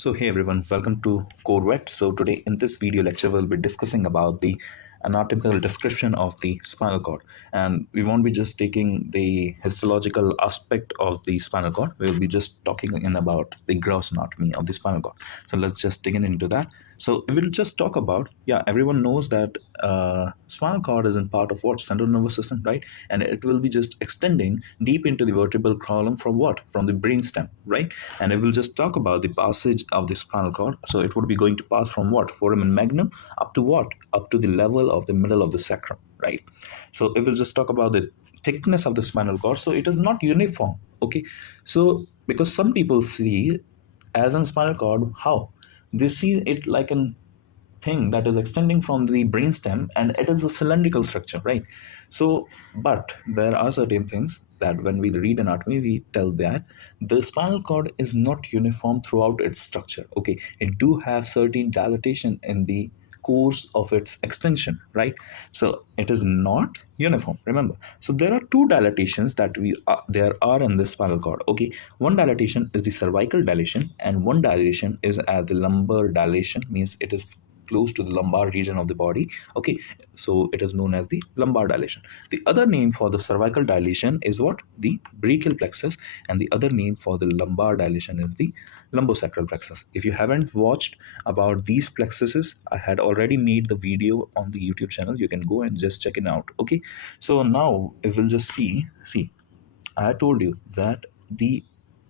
So hey everyone, welcome to Core. So today in this video lecture we'll be discussing about the anatomical description of the spinal cord, and we won't be just taking the histological aspect of the spinal cord. We'll be just talking in about the gross anatomy of the spinal cord. So let's just dig into that. So we'll just talk about, everyone knows that spinal cord is in part of what, central nervous system, right? And it will be just extending deep into the vertebral column from what, from the brainstem, right? And I will just talk about the passage of the spinal cord. So it would be going to pass from what, foramen magnum, up to what, up to the level of the middle of the sacrum, right? So it will just talk about the thickness of the spinal cord. So it is not uniform, okay? So because some people see as in spinal cord, how they see it like an thing that is extending from the brainstem, and it is a cylindrical structure, right? So but there are certain things that when we read anatomy we tell that the spinal cord is not uniform throughout its structure, okay? It do have certain dilatation in the course of its extension, right? So it is not uniform, remember. So there are two dilatations that there are in the spinal cord, okay? One dilatation is the cervical dilation, and one dilation is at the lumbar dilation, means it is close to the lumbar region of the body, okay? So it is known as the lumbar dilation. The other name for the cervical dilation is what, the brachial plexus, and the other name for the lumbar dilation is the lumbosacral plexus. If you haven't watched about these plexuses, I had already made the video on the YouTube channel. You can go and just check it out, okay? So now if we'll just see, I told you that the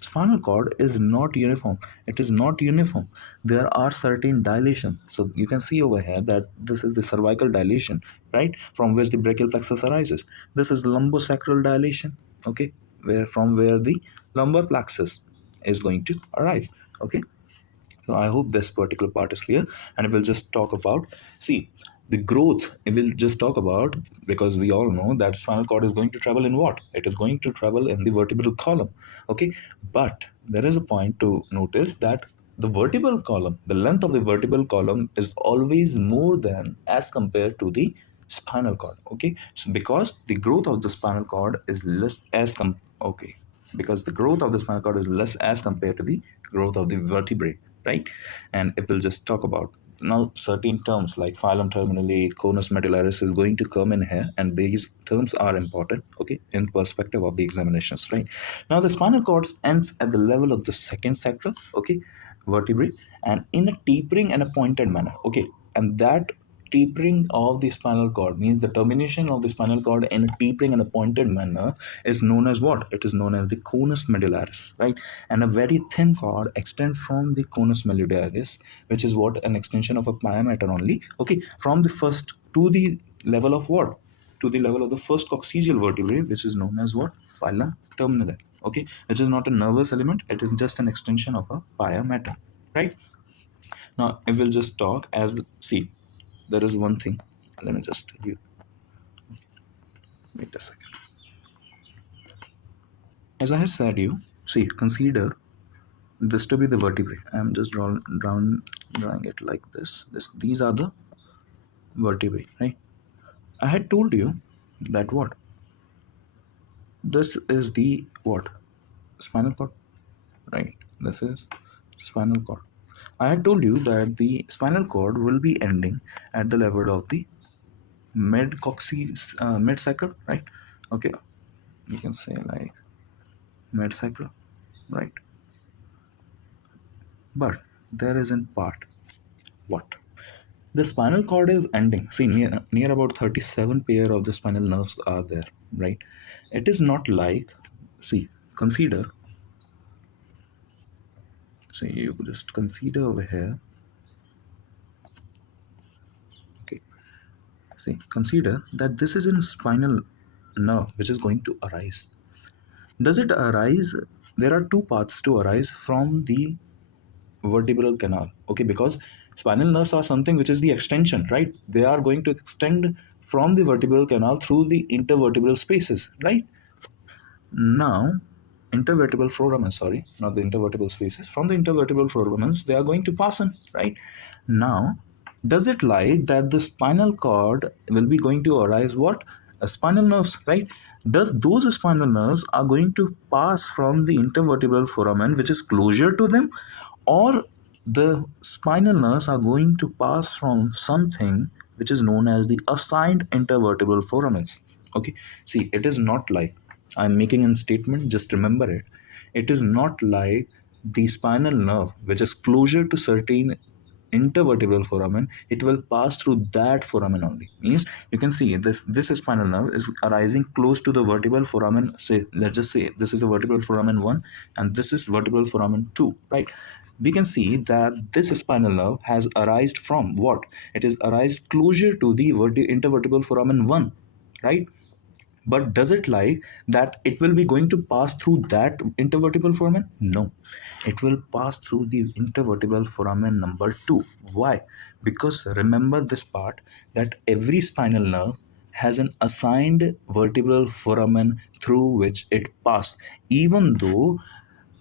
spinal cord is not uniform. It is not uniform. There are certain dilation. So you can see over here that this is the cervical dilation, right, from which the brachial plexus arises. This is lumbosacral dilation, okay, where the lumbar plexus is going to arise, okay? So I hope this particular part is clear, and we'll just talk about, see, the growth. It will just talk about, because we all know that spinal cord is going to travel in what? It is going to travel in the vertebral column, okay? But there is a point to notice that the vertebral column, the length of the vertebral column is always more than as compared to the spinal cord, okay? So because the growth of the spinal cord is less because the growth of the spinal cord is less as compared to the growth of the vertebrae, right? And it will just talk about now certain terms like phylum terminale, conus medullaris is going to come in here, and these terms are important, okay, in perspective of the examinations, right? Now the spinal cord ends at the level of the second sacral, okay, vertebrae, and in a tapering and a pointed manner, okay? And that tapering of the spinal cord means the termination of the spinal cord in a tapering and a pointed manner is known as what? It is known as the conus medullaris, right? And a very thin cord extends from the conus medullaris, which is what, an extension of a pia mater only, okay, from the first to the level of what? To the level of the first coccygeal vertebrae, which is known as what? Phylum terminale, okay? Which is not a nervous element, it is just an extension of a pia mater, right? Now if we'll just talk as, see, there is one thing, let me just tell you, wait a second. As I have said you, see, consider this to be the vertebrae. I am just drawing it like this. These are the vertebrae, right? I had told you that what? This is the what? Spinal cord, right? This is spinal cord. I had told you that the spinal cord will be ending at the level of the mid-sacral, right? Okay, you can say like mid-sacral, right? But there is in part what? The spinal cord is ending. See, near about 37 pair of the spinal nerves are there, right? It is not like, see, consider, so you just consider over here, okay? See, consider that this is a spinal nerve which is going to arise. Does it arise? There are two paths to arise from the vertebral canal, okay? Because spinal nerves are something which is the extension, right? They are going to extend from the vertebral canal through the intervertebral spaces, right? Now intervertebral foramen, sorry, not the intervertebral spaces, from the intervertebral foramens they are going to pass in, right? Now does it like that the spinal cord will be going to arise what? Spinal nerves, right? Does those spinal nerves are going to pass from the intervertebral foramen which is closer to them, or the spinal nerves are going to pass from something which is known as the assigned intervertebral foramens. Okay, see, it is not like I'm making a statement, just remember it. It is not like the spinal nerve which is closer to certain intervertebral foramen, it will pass through that foramen only. Means you can see this spinal nerve is arising close to the vertebral foramen. Say, let's just say this is the vertebral foramen 1 and this is vertebral foramen 2, right? We can see that this spinal nerve has arised from what? It is arised closer to the intervertebral foramen 1, right? But does it lie that it will be going to pass through that intervertebral foramen? No. It will pass through the intervertebral foramen number 2. Why? Because remember this part, that every spinal nerve has an assigned vertebral foramen through which it passed. Even though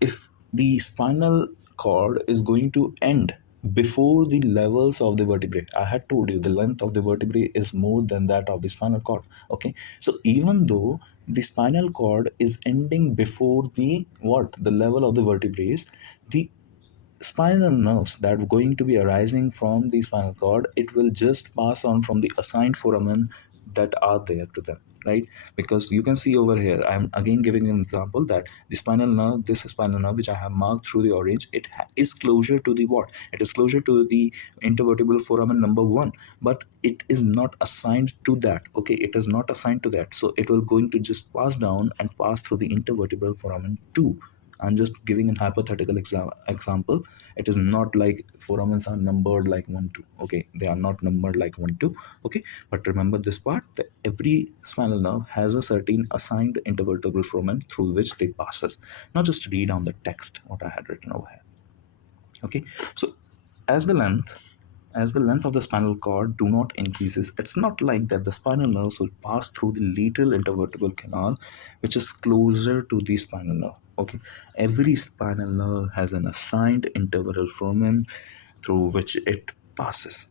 if the spinal cord is going to end before the levels of the vertebrae, I had told you the length of the vertebrae is more than that of the spinal cord. Okay, so even though the spinal cord is ending before the what, the level of the vertebrae, the spinal nerves that are going to be arising from the spinal cord, it will just pass on from the assigned foramen that are there to them, right? Because you can see over here, I'm again giving an example that the spinal nerve, this spinal nerve which I have marked through the orange, it is closer to the what? It is closer to the intervertebral foramen number 1, but it is not assigned to that. Okay, it is not assigned to that, so it will going to just pass down and pass through the intervertebral foramen 2. I'm just giving a hypothetical example. It is not like foramens are numbered like 1 2. Okay, they are not numbered like 1 2. Okay, but remember this part, that every spinal nerve has a certain assigned intervertebral foramen through which they passes. Now just read on the text what I had written over here. Okay, so as the length of the spinal cord do not increases, it's not like that the spinal nerves will pass through the lateral intervertebral canal which is closer to the spinal nerve. Okay, every spinal nerve has an assigned intervertebral foramen through which it passes.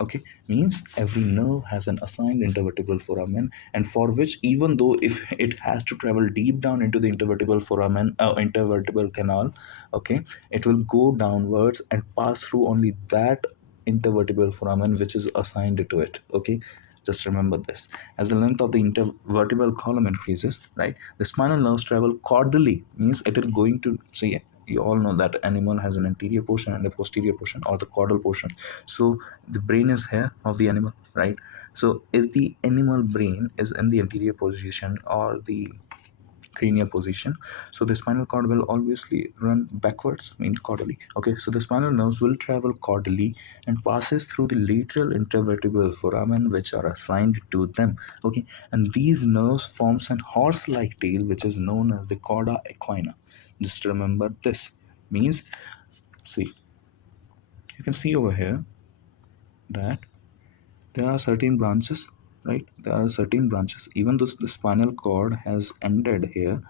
Okay, means every nerve has an assigned intervertebral foramen, and for which, even though if it has to travel deep down into the intervertebral foramen, intervertebral canal, okay, it will go downwards and pass through only that intervertebral foramen which is assigned to it. Okay, just remember this. As the length of the intervertebral column increases, right, the spinal nerves travel caudally. Means it is going to see, you all know that animal has an anterior portion and a posterior portion, or the caudal portion. So the brain is here of the animal, right? So if the animal brain is in the anterior position or the cranial position, so the spinal cord will obviously run backwards, means caudally. Okay, so the spinal nerves will travel caudally and passes through the lateral intervertebral foramen which are assigned to them. Okay, and these nerves forms an horse-like tail which is known as the cauda equina. Just remember this. Means, see, you can see over here that there are certain branches, right? There are certain branches, even though the spinal cord has ended here.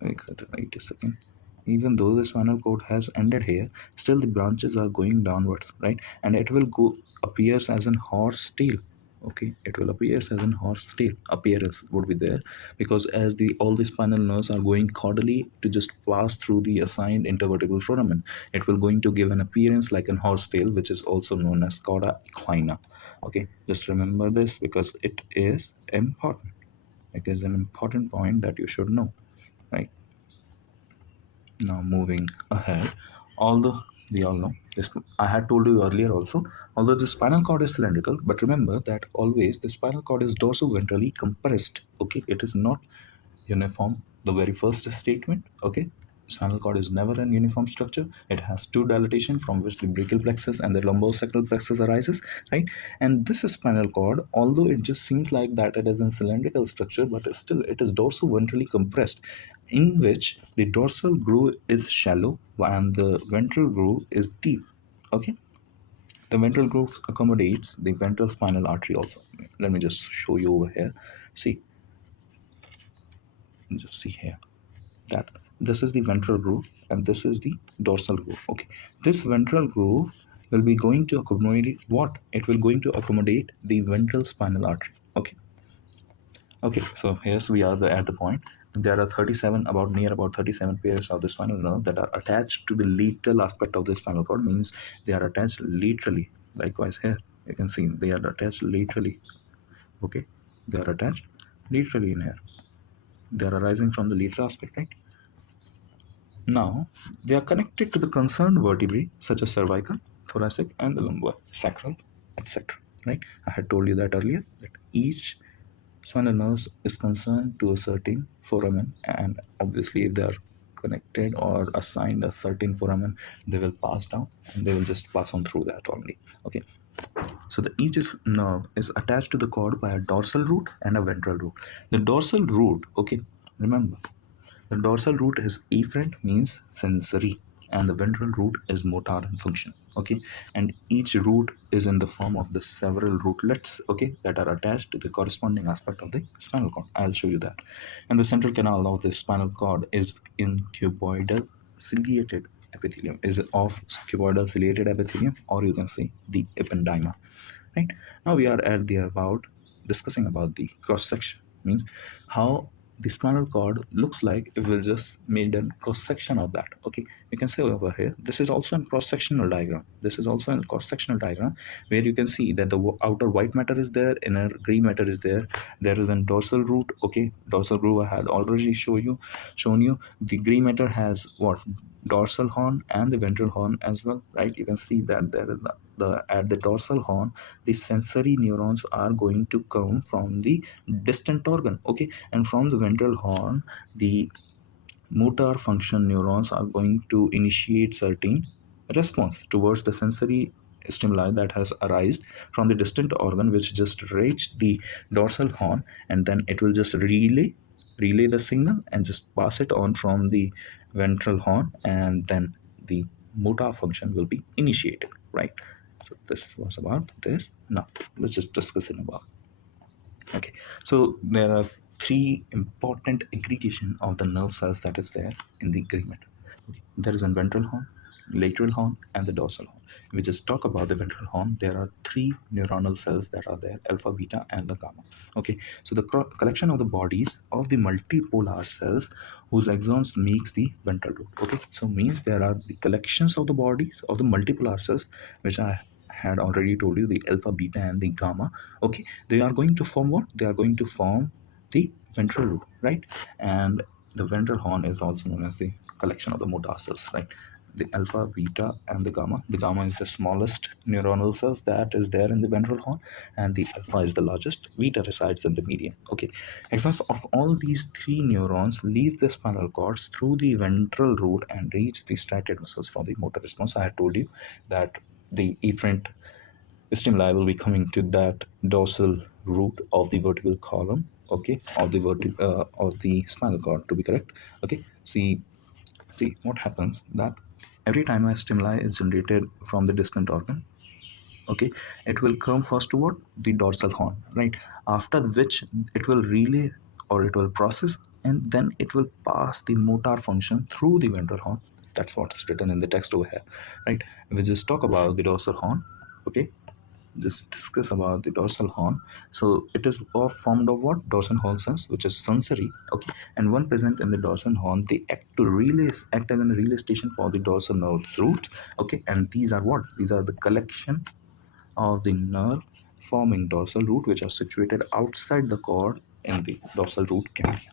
Wait a second. Even though the spinal cord has ended here, still the branches are going downwards, right? And it will go appears as an horse tail. Okay, it will appear as an horse tail. Appearance would be there because as the all the spinal nerves are going caudally to just pass through the assigned intervertebral foramen, it will going to give an appearance like an horse tail, which is also known as cauda equina. Okay, just remember this because it is important. It is an important point that you should know, right? Now moving ahead, although we all know this, I had told you earlier also, although the spinal cord is cylindrical, but remember that always the spinal cord is dorsoventrally compressed. Okay, it is not uniform. The very first statement. Okay, spinal cord is never an uniform structure. It has two dilatation from which the brachial plexus and the lumbosacral plexus arises, right? And this spinal cord, although it just seems like that it is a cylindrical structure, but still it is dorsoventrally compressed, in which the dorsal groove is shallow and the ventral groove is deep. Okay, the ventral groove accommodates the ventral spinal artery also. Let me just show you over here. See, just see here that this is the ventral groove and this is the dorsal groove. Okay, this ventral groove will be going to accommodate what? It will going to accommodate the ventral spinal artery. Okay, so here's we are at the point. there are 37, about 37 pairs of the spinal nerve that are attached to the lateral aspect of the spinal cord, means they are attached laterally. Likewise here, you can see they are attached laterally. Okay, they are attached laterally in here. They are arising from the lateral aspect, right? Now, they are connected to the concerned vertebrae such as cervical, thoracic, and the lumbar, sacral, etc. Right? I had told you that earlier, that each spinal nerve is concerned to a certain foramen, and obviously, if they are connected or assigned a certain foramen, they will pass down and they will just pass on through that only. Okay. So the each nerve is attached to the cord by a dorsal root and a ventral root. The dorsal root, okay, remember, the dorsal root is efferent, means sensory, and the ventral root is motor and function. Okay, and each root is in the form of the several rootlets, okay, that are attached to the corresponding aspect of the spinal cord. I'll show you that. And the central canal of the spinal cord is in cuboidal ciliated epithelium, is of cuboidal ciliated epithelium, or you can say the ependyma. Right, now we are at the about discussing about the cross section, means how the spinal cord looks like if we'll just made a cross section of that. Okay, you can see over here, this is also a cross sectional diagram. This is also a cross sectional diagram where you can see that the outer white matter is there, inner gray matter is there. There is a dorsal root. Okay, dorsal root I had already shown you. The gray matter has what? Dorsal horn and the ventral horn as well, right? You can see that there is the at the dorsal horn, the sensory neurons are going to come from the distant organ. Okay, and from the ventral horn, the motor function neurons are going to initiate certain response towards the sensory stimuli that has arisen from the distant organ, which just reached the dorsal horn, and then it will just relay the signal and just pass it on from the ventral horn, and then the motor function will be initiated, right? So this was about this. Now let's just discuss it about. Okay, so there are three important aggregation of the nerve cells that is there in the gray matter. Okay. There is a ventral horn, lateral horn, and the dorsal horn. We just talk about the ventral horn. There are three neuronal cells that are there: alpha, beta, and the gamma. Okay, so the collection of the bodies of the multipolar cells whose axons makes the ventral root. Okay, so means there are the collections of the bodies of the multipolar cells, which I had already told you, the alpha, beta, and the gamma. Okay, they are going to form what? They are going to form the ventral root, right? And the ventral horn is also known as the collection of the motor cells, right? The alpha, beta, and the gamma. The gamma is the smallest neuronal cells that is there in the ventral horn, and the alpha is the largest. Beta resides in the median. Okay, axons of all these three neurons leave the spinal cords through the ventral root and reach the striated muscles for the motor response. I had told you that the efferent stimuli will be coming to that dorsal root of the vertebral column, okay, of the spinal cord, to be correct. Okay, see what happens, that every time a stimuli is generated from the distant organ, okay, it will come first to what? The dorsal horn, right? After which it will relay, or it will process, and then it will pass the motor function through the ventral horn. That's what's written in the text over here, right? We just talk about the dorsal horn. Okay, just discuss about the dorsal horn. So it is formed of what? Dorsal horn cells, which is sensory. Okay, and when present in the dorsal horn, they act as a relay station for the dorsal nerve roots. Okay, and these are what? These are the collection of the nerve forming dorsal root, which are situated outside the cord in the dorsal root ganglia.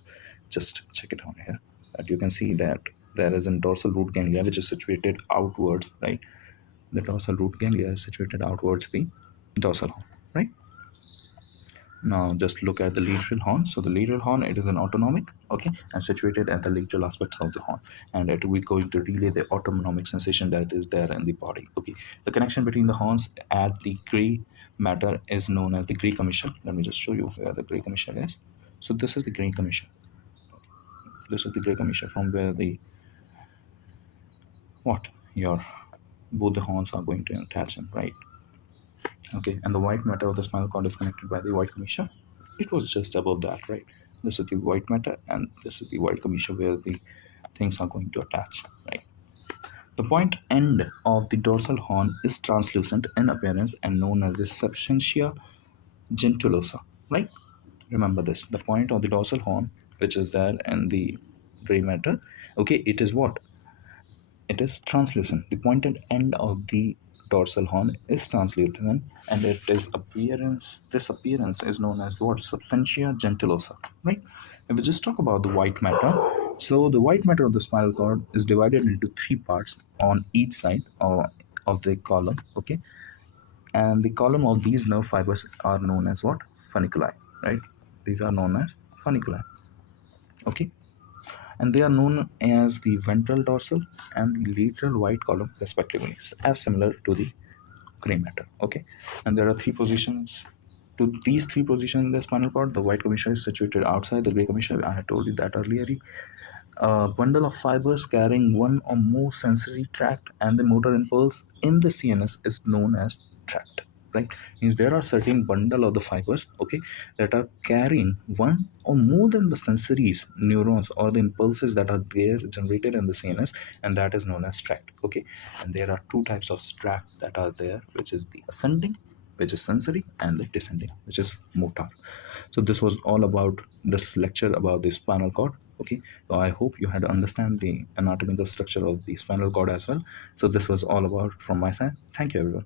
Just check it out here, that you can see that there is a dorsal root ganglia which is situated outwards, right? The dorsal root ganglia is situated outwards the dorsal horn, right? Now just look at the lateral horn. So the lateral horn, it is an autonomic, okay, and situated at the lateral aspects of the horn, and it will be going to relay the autonomic sensation that is there in the body. Okay, the connection between the horns at the gray matter is known as the gray commission. Let me just show you where the gray commission is. So this is the gray commission. This is the gray commission from where the what your both the horns are going to attach in, right? Okay, and the white matter of the spinal cord is connected by the white commissure. It was just above that, right? This is the white matter, and this is the white commissure where the things are going to attach, right? The point end of the dorsal horn is translucent in appearance and known as the substantia gentulosa, right? Remember this. The point of the dorsal horn which is there in the gray matter. Okay, it is what? It is translucent. The pointed end of the dorsal horn is translucent, and it is appearance. This appearance is known as what? Substantia gentilosa, right? If we just talk about the white matter, so the white matter of the spinal cord is divided into three parts on each side of the column. Okay, and the column of these nerve fibers are known as what? Funiculi, right? These are known as funiculi. Okay, and they are known as the ventral dorsal and the lateral white column respectively, as similar to the gray matter. Okay, and there are three positions to these three positions in the spinal cord. The white commissure is situated outside the gray commissure. I had told you that earlier. A bundle of fibers carrying one or more sensory tract and the motor impulse in the CNS is known as tract. Right? Means there are certain bundle of the fibers, okay, that are carrying one or more than the sensories, neurons, or the impulses that are there generated in the CNS, and that is known as tract. Okay, and there are two types of tract that are there, which is the ascending, which is sensory, and the descending, which is motor. So this was all about this lecture about the spinal cord. Okay, so I hope you had to understand the anatomical structure of the spinal cord as well. So this was all about from my side. Thank you, everyone.